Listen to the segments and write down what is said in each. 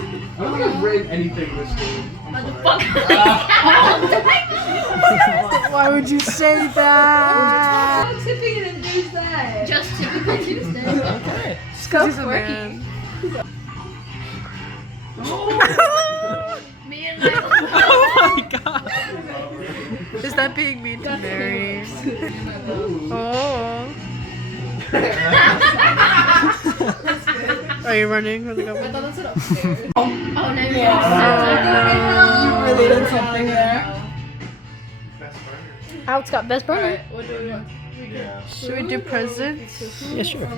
don't think I've written anything this game. Why would you say that? How tipping it and do that? Just typical Tuesday. Okay. Just because he's a man. Me and my Oh my god. Is that being mean to Mary? Oh. Are you running? Really I thought that's it upstairs. Oh, no, You really did something there. Out's got best burner. Alright, what do we want? Should we do presents? Yeah, sure.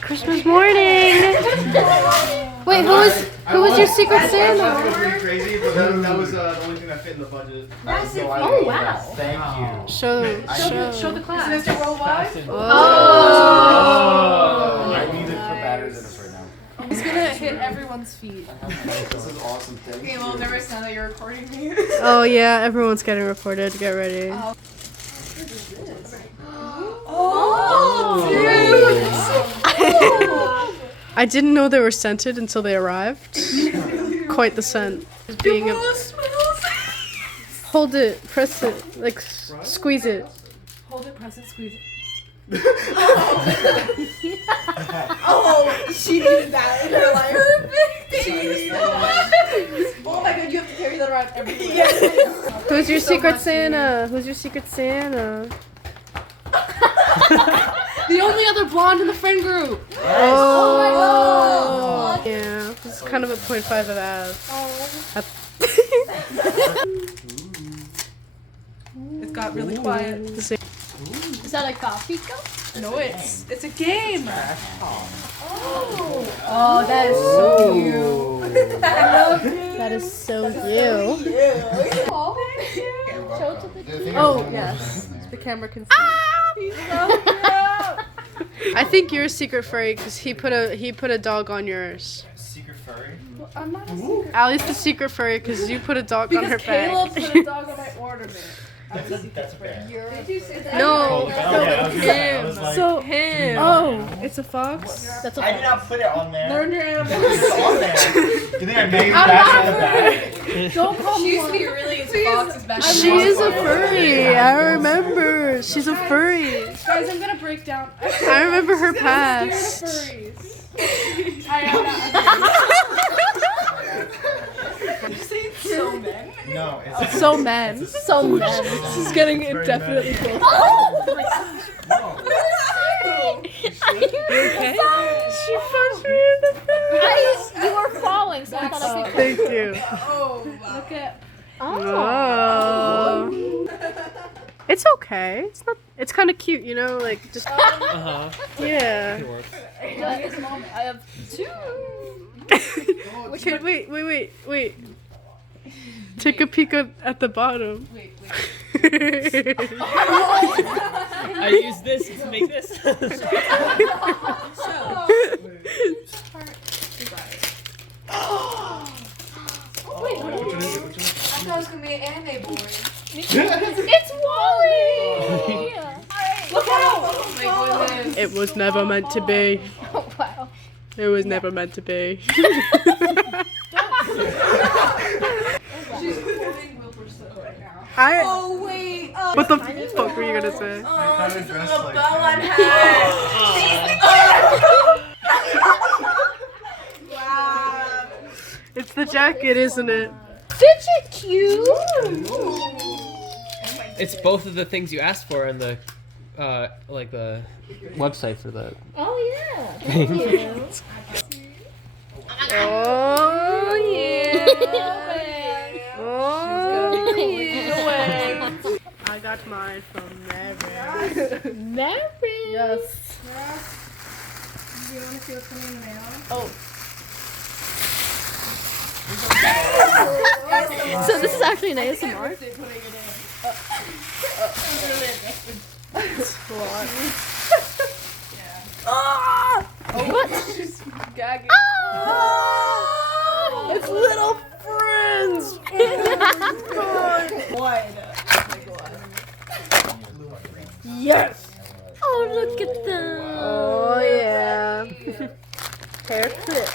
Christmas morning. Wait, who was your secret That's Santa? pretty crazy, but that was the only thing that fit in the budget. Oh, wow. Thank you. Show the class. Mr. Worldwide? Oh. I need to put batteries in this right now. He's gonna hit everyone's feet. This is awesome. Thank Okay, you. well, never said that you're recording me. Oh yeah, everyone's getting recorded. Get ready. I didn't know they were scented until they arrived. Quite the scent. Being a... Hold it, press it, like squeeze it. Hold it, press it, squeeze it. Oh, she needed that in her life. Perfect. She needed that. Oh my god, you have to carry that around everywhere. Who's your secret Santa? Who's your secret Santa? The only other blonde in the friend group. Oh my god. Yeah, this is kind of a 0.5 of ass. It got really quiet. Is that a coffee cup? No, it's a game. Oh, that is so you. That is so you. Show it to the Oh yes, the camera can see. I think you're a secret furry because he put a dog on yours. Secret furry? I'm not a secret. Allie's the secret furry because you put a dog on her Because Caleb back. put a dog on my ornament. That's a bear. Did you say that? No, I was like, So, him. oh, it's a fox? That's a I did not put it on there. Learn your animals. It's on there. You think I made that on the back? Don't call me. She used to be really into foxes back She is a furry. I remember. She's a furry. Guys, I'm gonna break down. I remember her I'm past. scared of furries. I am not. You say it's so men? No, it's So men. so mad. This is getting indefinitely close. Okay. She punched me in the face. You were falling, so I thought I could. Thank you. Oh, look at. Oh. It's okay. It's not. It's kind of cute, you know. Like just. Yeah. I have two. Okay, wait. Take a peek at the bottom. Wait. I use this to make this. Wait, I thought it was gonna be an anime boy. It's Wally! Look out! Oh my goodness. It was never meant to be. Oh, wow. It was never meant to be. She's holding Wilbur right now. I. Wait. What the fuck were you gonna say? kind of dressed like Wow. It's the jacket, isn't it? Fidget cube! It's both of the things you asked for in the, like the website for the. Oh, yeah. Thank you. Oh yeah. Oh yeah. I got mine from Mary. Mary! Yes. Do you want to see what's coming in the mail? So this is actually an ASMR? What? Gagging. Oh! It's little friends. Yes. Oh, look at them. Oh yeah. Hair clip.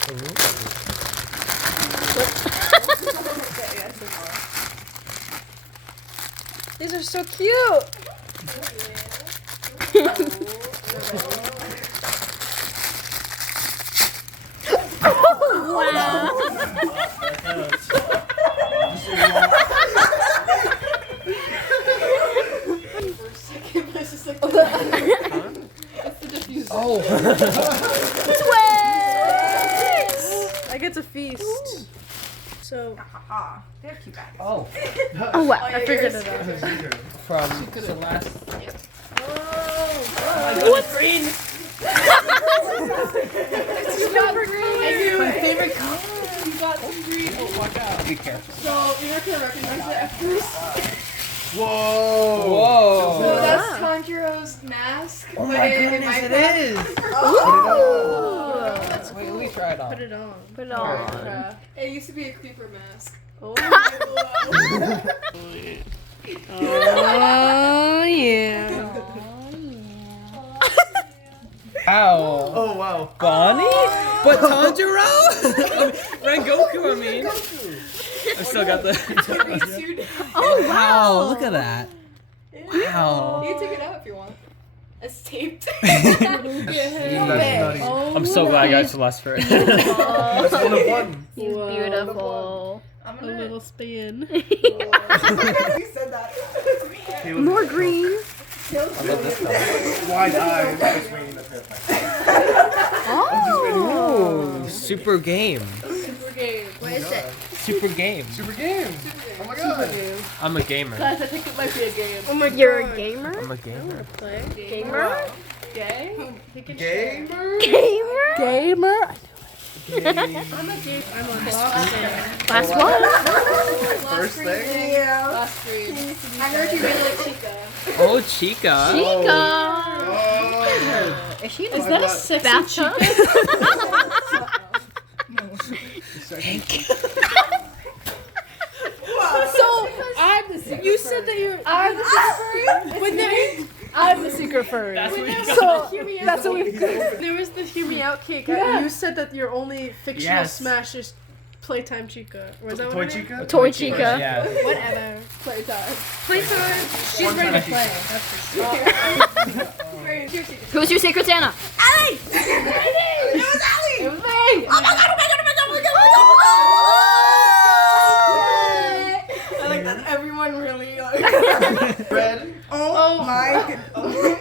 These are so cute. Oh. I get to feast. So They're cute guys. Oh. Oh wow. I figured it out. From Celeste. What's green? My favorite color. You got some green. Oh, watch out. Be careful. So you're not gonna recognize it at first. Whoa. Whoa. So that's Tanjiro's mask. Oh but my in goodness, it Minecraft. is. Oh. Wait, let me try it on. Put it on. Put it on. Yeah. It used to be a creeper mask. Oh yeah. Ow. Oh wow. Bonnie? But Tanjiro? Rengoku, I mean. I still got the. Oh Wow, look at that. Wow. You can take it out if you want. It's taped. I'm so glad I got Celeste for it. That's one of one. He's Whoa. beautiful. I'm A gonna. little spin. You said that. More green. I love this stuff. Wide eyes. Just waiting to pair Oh. Ooh, super game. Super game. What is it? Super game. Super game. Oh my god. I'm a gamer. Guys, I think it might be a game. Oh my You're God. a gamer? I'm a gamer. Play. Gamer? Gay? Gamer. Gamer? Gamer. I'm a game. I'm on Last one. First thing. Last stream. I heard you really like Chica. Oh, Chica. Chica. Oh. Is she Is that a sexy bathtub? So I'm the secret. You said that you're. I'm the secret furry. When there, I'm the secret furry. That's what you So that's what we. There was the hear me out cake. You said that your only fictional Yes. smash is Playtime Chica. Or is that Toy what her name? Chica. Toy Chica. Yeah. Whatever. Playtime. Playtime. She's ready to play. That's for sure. Who's your secret Santa? It was Allie! It was me! Oh my god, oh my god, oh my god, oh my god, oh my god! I like that everyone really Red. Oh my.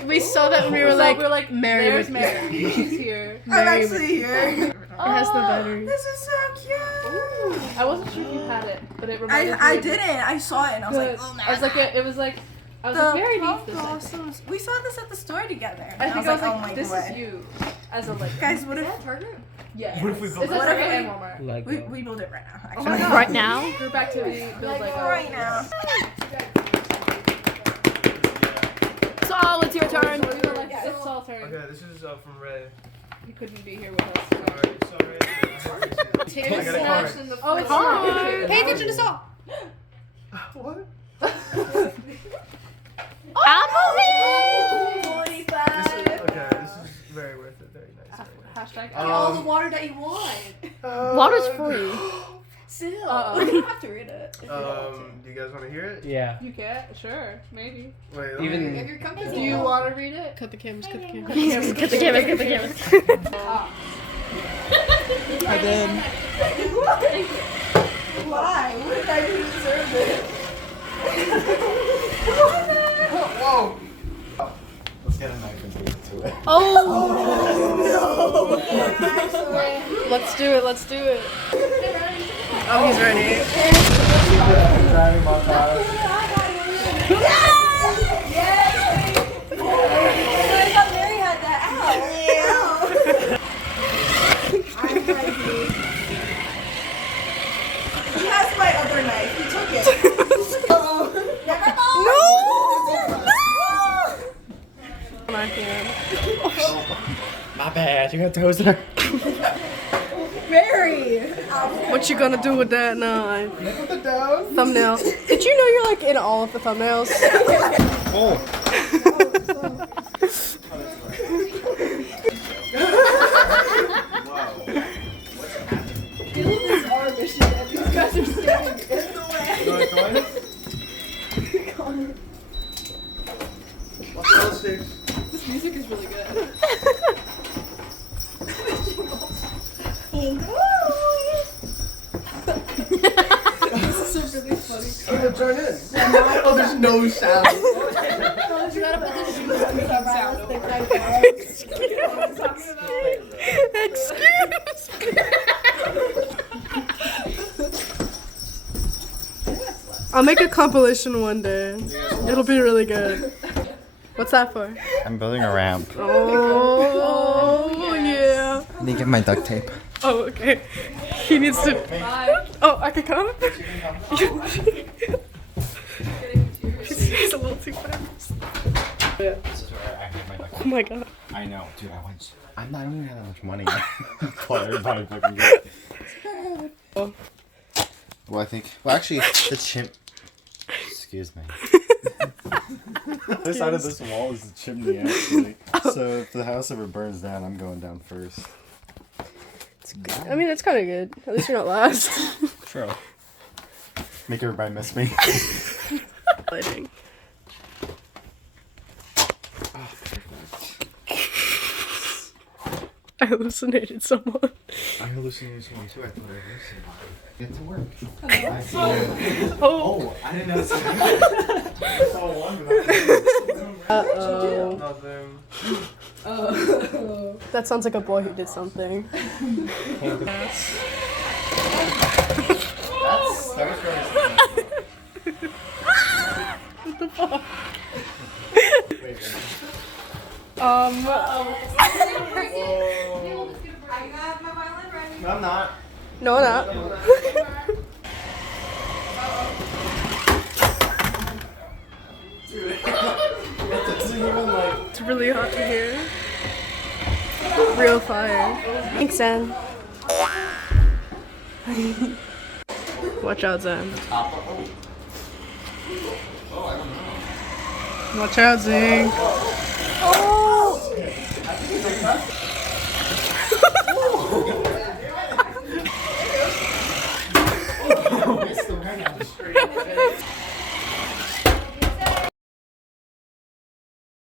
We saw that when we were like married. There's with Mary. She's here. Mary I'm with- actually here. It has the battery. This is so cute. I wasn't sure if you had it, but it reminded me. I of- didn't. I saw it and I was Good. like, oh man. I was like, it was like, I was like, Mary needs this. I think. blossoms. We saw this at the store together. I think I was like, oh my this god. is you, as a like. Guys, what if Target? Yeah. What if we It's build at What Target if and Walmart. Lego. we build it right now? Oh my Actually. god. Right now? Group activity, build like right now. Saul, it's your turn. It's all turn. Okay, this is from Red. You couldn't be here with us. Sorry. Take I a got a smash card. in the Oh, it's hard. Pay attention to Saul. What? Applebee's! This is, okay, this is very worth it. Very nice. Hashtag. All the water that you want. Water's free. Still. Uh-oh. You don't have to read it. Do you guys want to hear it? Yeah. You can, sure, maybe. Wait. let Even- me- If you're comfortable. Do you want to read it? Cut the cameras. Cut the cameras. Get the camera, get the camera. I did. Why? What did I do to deserve it? Whoa. Let's get a knife and take it to it. Let's do it. Let's do it. Oh, he's ready. Driving montage. I thought Mary had that. Ow. I'm ready. He has my other knife. He took it. Come on, Karen. My bad. You got toes in her. Mary. What you gonna do with that now? Put it down. Thumbnail. Did you know you're like in all of the thumbnails? Oh. Our mission every guys are standing in the way. This music is really good. This is really funny. Join in. Oh, there's no sound. You gotta put the shoes sound over. I'll make a compilation one day. It'll be really good. What's that for? I'm building a ramp. Oh, yeah. I need to get my duct tape. Oh, okay. He needs to. Oh, I can come? He's a little too fast. This is where I get my duct Oh my god. I know, dude. I don't even have that much money. But everybody fucking good. Well, I think. Well, actually, the chimp. Excuse me. This side of this wall is the chimney, actually. So if the house ever burns down, I'm going down first. I mean, that's kind of good. At least you're not last. True. Make everybody miss me. Lighting. I hallucinated someone. I hallucinated someone too. I thought I hallucinated. Get to work. Oh. I didn't know. So long Uh-oh. Nothing. That sounds like a boy who did something. What the fuck? No, I'm not. No, not. It's really hot in here. Real fire. Thanks, Zen. Watch out, Zen. Watch out, Zing. Oh!